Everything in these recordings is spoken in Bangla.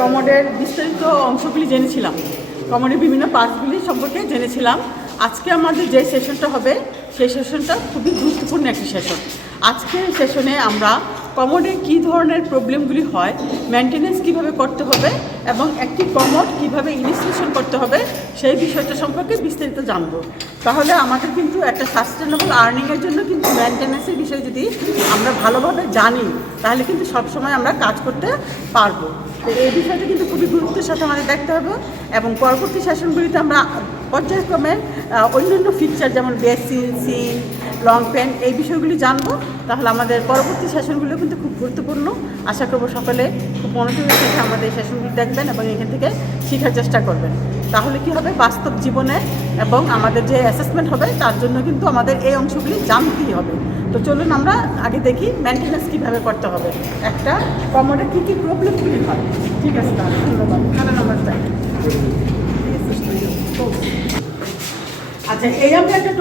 কমোডের বিস্তারিত অংশগুলি জেনেছিলাম। কমোডের বিভিন্ন পার্টসগুলি সম্পর্কে জেনেছিলাম। আজকে আমাদের যে সেশনটা হবে, সেই সেশনটা খুবই গুরুত্বপূর্ণ একটি সেশন। আজকের সেশনে আমরা কমোডে কী ধরনের প্রবলেমগুলি হয় মেনটেনেন্স কীভাবে করতে হবে এবং একটি কমোড কীভাবে ইনস্টলেশন করতে হবে, সেই বিষয়টা সম্পর্কে বিস্তারিত জানব। তাহলে আমাদের কিন্তু একটা সাস্টেনেবল আর্নিংয়ের জন্য কিন্তু মেনটেনেন্সের বিষয় যদি আমরা ভালোভাবে জানি, তাহলে কিন্তু সবসময় আমরা কাজ করতে পারব। তো এই বিষয়টা কিন্তু খুবই গুরুত্বের সাথে আমাদের দেখতে হবে এবং পরবর্তী শাসনগুলিতে আমরা পর্যায়ক্রমে অন্যান্য ফিচার যেমন বেসিন সিন লং পেন এই বিষয়গুলি জানব, তাহলে আমাদের পরবর্তী সেশনগুলো কিন্তু খুব গুরুত্বপূর্ণ। আশা করব সকলে খুব মনোযোগের সাথে আমাদের এই সেশনগুলি দেখবেন এবং এখান থেকে শেখার চেষ্টা করবেন। তাহলে কি হবে? বাস্তব জীবনে এবং আমাদের যে অ্যাসেসমেন্ট হবে, তার জন্য কিন্তু আমাদের এই অংশগুলি জানতেই হবে। তো চলুন আমরা আগে দেখি মেনটেন্যান্স কীভাবে করতে হবে। একটা কমোডে কী কী প্রবলেমগুলি হয়? ঠিক আছে ধন্যবাদ। খানা নাম্বারটা আচ্ছা এই আমরা একটা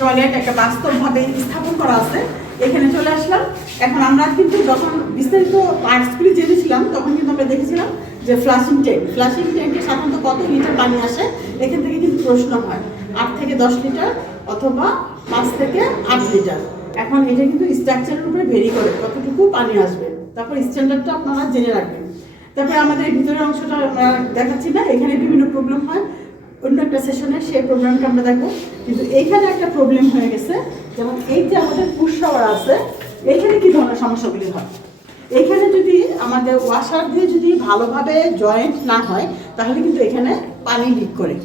টয়লেট, একটা বাস্তবভাবে স্থাপন করা আছে। এখানে চলে আসলাম। এখন আমরা কিন্তু যখন বিস্তারিত পার্টসগুলি জেনেছিলাম, তখন কিন্তু আমরা দেখেছিলাম যে ফ্লাশিং ট্যাঙ্ক ফ্লাশিং ট্যাঙ্কে সাধারণত কত লিটার পানি আসে? এখান থেকে কিন্তু প্রশ্ন হয়, আট থেকে দশ লিটার অথবা পাঁচ থেকে আট লিটার। এখন এটা কিন্তু স্ট্রাকচারের উপরে ভেরি করে কতটুকু পানি আসবে। তারপর স্ট্যান্ডার্ডটা আপনারা জেনে রাখবেন। তারপরে আমাদের ভিতরের অংশটা দেখাচ্ছি না, এখানে বিভিন্ন প্রবলেম হয়। একটা সেশনে সেই প্রবলেমটা আমরা দেখব। কিন্তু এইখানে একটা প্রবলেম হয়ে গেছে, যেমন এই যে আমাদের পুষ্পাওয়ার আছে, এইখানে কি ধরনের সমস্যাগুলি হয়? এখানে যদি আমাদের ওয়াশার দিয়ে যদি ভালোভাবে জয়েন্ট না হয়, তাহলে কিন্তু এখানে পানি লিক করে।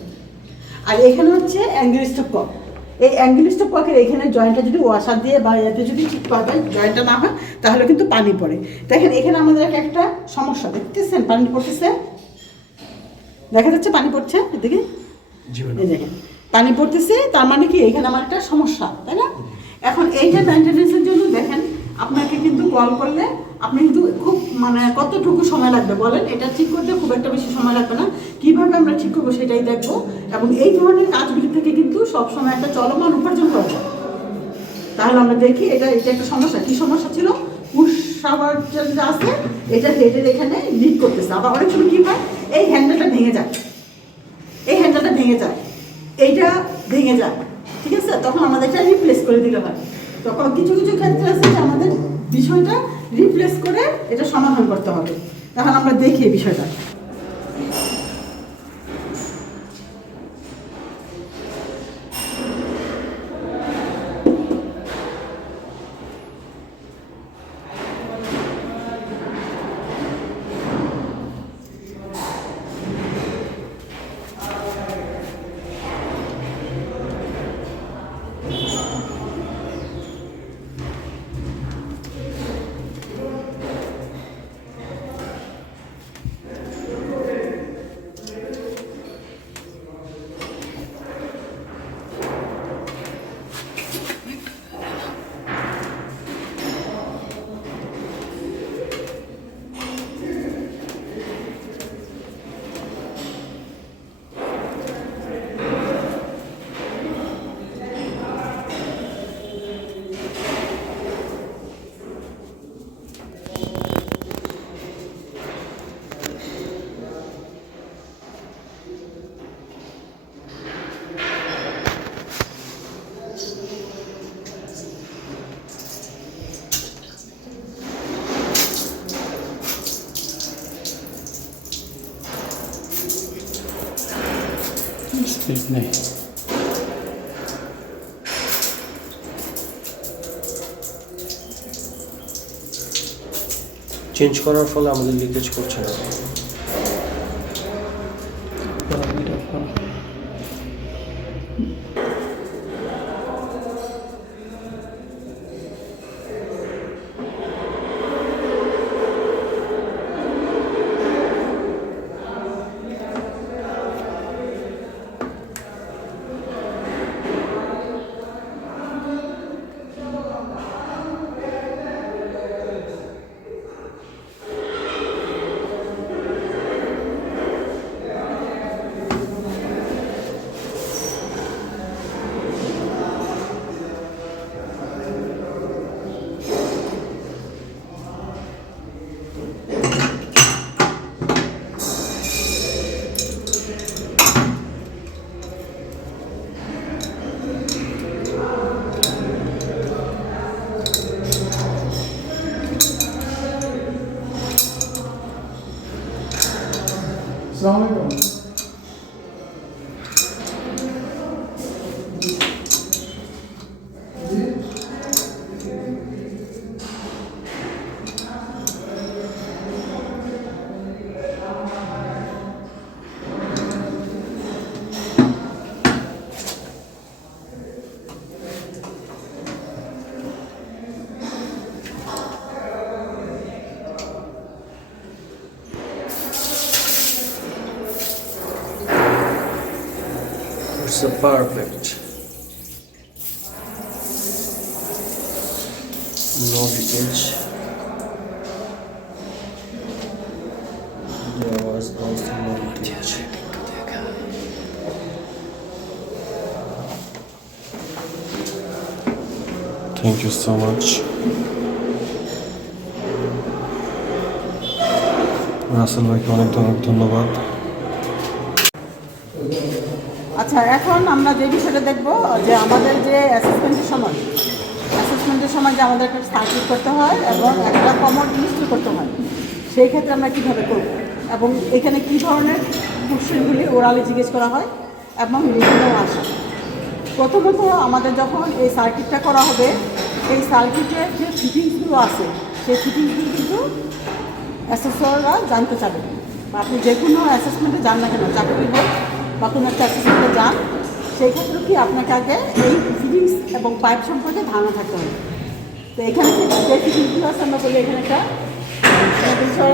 আর এখানে হচ্ছে অ্যাঙ্গেলিস্টক কক এই অ্যাঙ্গেলিস্টক ককের এখানে জয়েন্টটা যদি ওয়াশার দিয়ে বা এতে যদি ঠিকভাবে জয়েন্টটা না হয়, তাহলে কিন্তু পানি পড়ে। দেখেন, এখানে আমাদের একটা সমস্যা। দেখতেছেন, পানি পড়তেছে? দেখা যাচ্ছে পানি পড়ছে এদিকে? এই পানি পড়তেছে, তার মানে কি এখানে আমার একটা সমস্যা, তাই না? এখন এইটা মেনটেন্যান্সের জন্য দেখেন, আপনাকে কিন্তু কল করলে আপনি কিন্তু খুব মানে কতটুকু সময় লাগবে বলেন? এটা ঠিক করতে খুব একটা বেশি সময় লাগবে না। কীভাবে আমরা ঠিক করব সেটাই দেখব। এবং এই ধরনের কাজগুলি থেকে কিন্তু সবসময় একটা চলমান উপার্জন করা যায়। তাহলে আমরা দেখি, এটা এটা একটা সমস্যা। কি সমস্যা ছিল? শাওয়ার যেটা আছে, এটা হেডের এখানে লিক করতেছে। আবার অনেক সময় কী হয়? এই হ্যান্ডেলটা ভেঙে যায়। এই ভেঙে যায়। এইটা ভেঙে যায়। ঠিক আছে? তখন আমাদেরটা রিপ্লেস করে দিতে হয়। তখন কিছু কিছু ক্ষেত্রে আছে যে আমাদের বিষয়টা রিপ্লেস করে এটা সমাধান করতে হবে। তাহলে আমরা দেখি বিষয়টা। নেই। চেঞ্জ করার ফলে আমাদের লিকেজ করছে না। 知道那种 It's a perfect. No leakage. There was also no leakage. Thank you so much. Rasel ভাইকে অনেক অনেক ধন্যবাদ আচ্ছা এখন আমরা যে বিষয়টা দেখব, যে আমাদের যে অ্যাসেসমেন্টের সময় অ্যাসেসমেন্টের সময় যে আমাদের একটা সার্কিট করতে হয় এবং একটা কমন ইনস্টল করতে হয়, সেই ক্ষেত্রে আমরা কীভাবে করব? এবং এখানে কী ধরনের কোশ্চেনগুলি ওরালি জিজ্ঞেস করা হয় এবং রিভিউও আসে। প্রথমত আমাদের যখন এই সার্কিটটা করা হবে, এই সার্কিটের যে ফিটিংসগুলো আছে, সেই ফিটিংসগুলো কিন্তু অ্যাসেসররা জানতে চাবে। আপনি যে কোনো অ্যাসেসমেন্টে যান না কেন চাকরি বা কোনো একটা অ্যাসেসমেন্টে যান সেই ক্ষেত্রে কি আপনাকে আগে এই ফিটিংস এবং পাইপ সম্পর্কে ধারণা থাকতে হবে। তো এখানে যে ফিটিংসগুলো আছে আমরা বলি এখানে একটা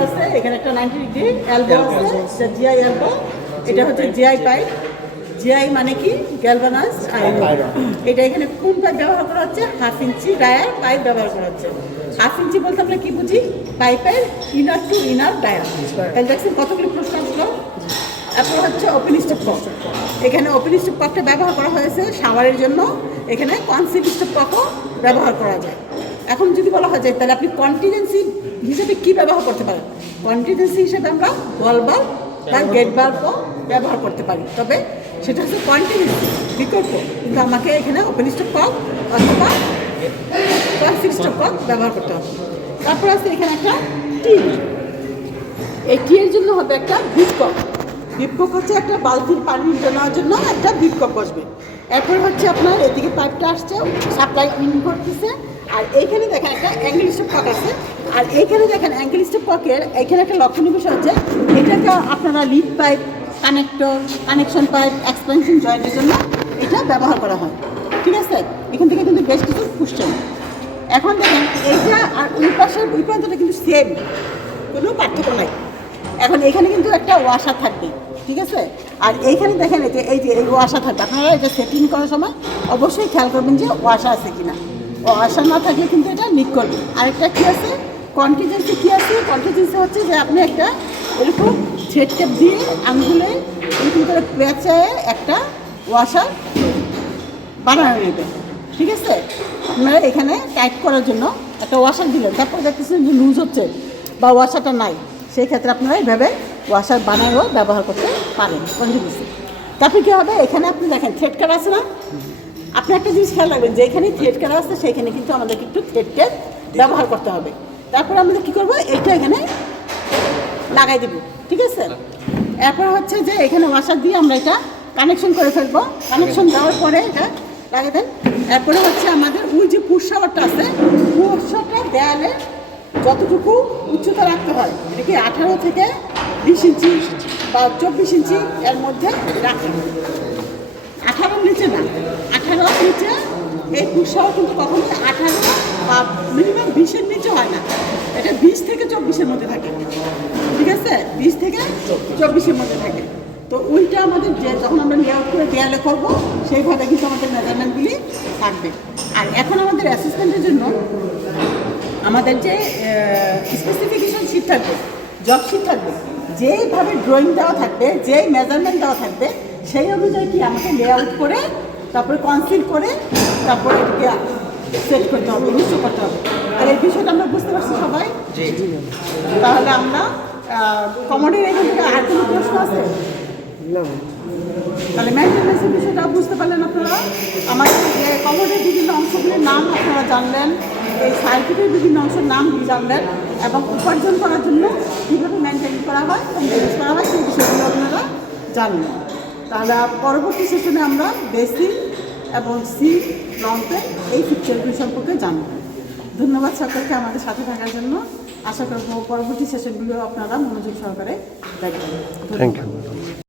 আছে এখানে একটা নাইনটি ডিগ্রি এলবো আছে জিআই এলবো এটা হচ্ছে জিআই পাইপ জিআই মানে কি? গ্যালভানাইজ আয়রন এটা এখানে কোন পাইপ ব্যবহার করা হচ্ছে? হাফ ইঞ্চি ডায়ার পাইপ ব্যবহার করা হচ্ছে। হাফ ইঞ্চি বলতে আমরা কি বুঝি? পাইপের ইনার টু ইনার ডায়ার তাহলে দেখছেন কতগুলি প্রশ্ন আসলো? তারপর হচ্ছে ওপেন স্টপ কক এখানে ওপেন স্টপ ককটা ব্যবহার করা হয়েছে শাওয়ারের জন্য। এখানে কনসিল স্টপ ককও ব্যবহার করা যায়। এখন যদি বলা হয় যে তাহলে আপনি কন্টিজেন্সি হিসেবে কি ব্যবহার করতে পারেন? কন্টিজেন্সি হিসেবে আমরা বল বাল্ব বা গেট বাল্বও ব্যবহার করতে পারি। তবে সেটা হচ্ছে কন্টিনিউসি বিকল্প। কিন্তু আমাকে এখানে ওপেন স্টপ কক অথবা কনসিল স্টপ কক ব্যবহার করতে হবে। তারপর আছে এখানে একটা টি এই টি এর জন্য হবে একটা বিপকক বিপকক হচ্ছে একটা বালতির পানি নেওয়ার জন্য একটা বিপকক বসবে। এরপর হচ্ছে আপনার এদিকে পাইপটা আসছে সাপ্লাই ইন করতেছে, আর এইখানে দেখেন একটা অ্যাঙ্গেল স্টপ কক আছে। আর এইখানে দেখেন অ্যাঙ্গেল স্টপ ককের এখানে একটা লক্ষণীয় বিষয় হচ্ছে, এটাকে আপনারা lead pipe connector connection pipe expansion জয়েন্টের জন্য এটা ব্যবহার করা হয়। ঠিক আছে? এখান থেকে কিন্তু বেশ কিছু কোশ্চেন এখন দেখেন, এইটা আর ওই পাশের, ওই প্রান্তটা কিন্তু সেম কোনো পার্থক্য নাই। এখন এখানে কিন্তু একটা ওয়াশা থাকবে, ঠিক আছে? আর এইখানে দেখেন যে, এই যে, এই ওয়াশা থাকবে। আপনারা এটা সেটিং করার সময় অবশ্যই খেয়াল করবেন যে ওয়াশা আছে কিনা। ওয়াশা না থাকলে কিন্তু এটা লিক করবে আরেকটা কী আছে? কন্টিজেন্সি কী আছে? কন্টিজেন্সি হচ্ছে যে আপনি একটা এরকম ছেট টেপ দিয়ে আঙ্গুলে এরকম করে পেঁচায় একটা ওয়াশার বানানো নেবেন, ঠিক আছে? আপনারা এখানে টাইট করার জন্য একটা ওয়াশার দিলেন। তারপর দেখতেছেন যে লুজ হচ্ছে বা ওয়াশারটা নাই। সেই ক্ষেত্রে আপনারা এইভাবে ওয়াশার বানারও ব্যবহার করতে পারেন। কন্টিনিউসলি তারপরে কী হবে? এখানে আপনি দেখেন থ্রেড কার আছে না? আপনি একটা জিনিস খেয়াল রাখবেন, যেখানে থ্রেড কার আছে, সেখানে কিন্তু আমাদেরকে একটু থ্রেড ব্যবহার করতে হবে। তারপরে আমাদের কী করব? এইটা এখানে লাগাই দিব, ঠিক আছে? এরপর হচ্ছে যে এখানে ওয়াশার দিয়ে আমরা এটা কানেকশন করে ফেলব। কানেকশন দেওয়ার পরে এটা লাগিয়ে দেন। এরপরে হচ্ছে আমাদের ওই যে পুষাওয়ারটা আছে পুষাটা দেয়ালে যতটুকু উচ্চতা রাখতে হয় এটা কি আঠারো থেকে বিশ ইঞ্চি বা চব্বিশ ইঞ্চি এর মধ্যে রাখা আঠারোর নিচে না, আঠারোর নিচে এই পুষাও কিন্তু কখনোই আঠারো বা মিনিমাম বিশের নিচে হয় না। এটা বিশ থেকে চব্বিশের মধ্যে থাকে, ঠিক আছে? বিশ থেকে চব্বিশের মধ্যে থাকে। তো ওইটা আমাদের যে, যখন আমরা লেআউট করে দেয়ালে করব, সেইভাবে কিন্তু আমাদের মেজারমেন্টগুলি থাকবে। আর এখন আমাদের অ্যাসিস্ট্যান্টের জন্য আমাদের যে স্পেসিফিকেশন শিট থাকবে জব শিট থাকবে যেইভাবে ড্রয়িং দেওয়া থাকবে যেই মেজারমেন্ট দেওয়া থাকবে সেই অনুযায়ী কি আমাকে লেআউট করে তারপরে কনসিল করে তারপরে এটাকে সেট করতে হবে নিশ্চয় করতে হবে। আর এই বিষয়টা আমরা বুঝতে পারছি সবাই? তাহলে আমরা কমোডের এখান থেকে আর কোনো প্রশ্ন আছে? তাহলে মেনটেন্যান্সের বিষয়টা বুঝতে পারলেন আপনারা? আমাদের যে কমোডের বিভিন্ন অংশগুলির নাম আপনারা জানলেন, এই সার্কিটের বিভিন্ন অংশের নাম জানলেন এবং উপার্জন করার জন্য কীভাবে মেনটেন করা হয় ম্যানেজ করা হয়, সেই বিষয়গুলো আপনারা জানলেন। তাহলে পরবর্তী সেশনে আমরা বেসিক এবং সি লং পেন এই ফিচারগুলি সম্পর্কে জানবেন ধন্যবাদ সকলকে আমাদের সাথে থাকার জন্য। আশা করব পরবর্তী সেশনগুলো আপনারা মনোযোগ সহকারে দেখবেন। Thank you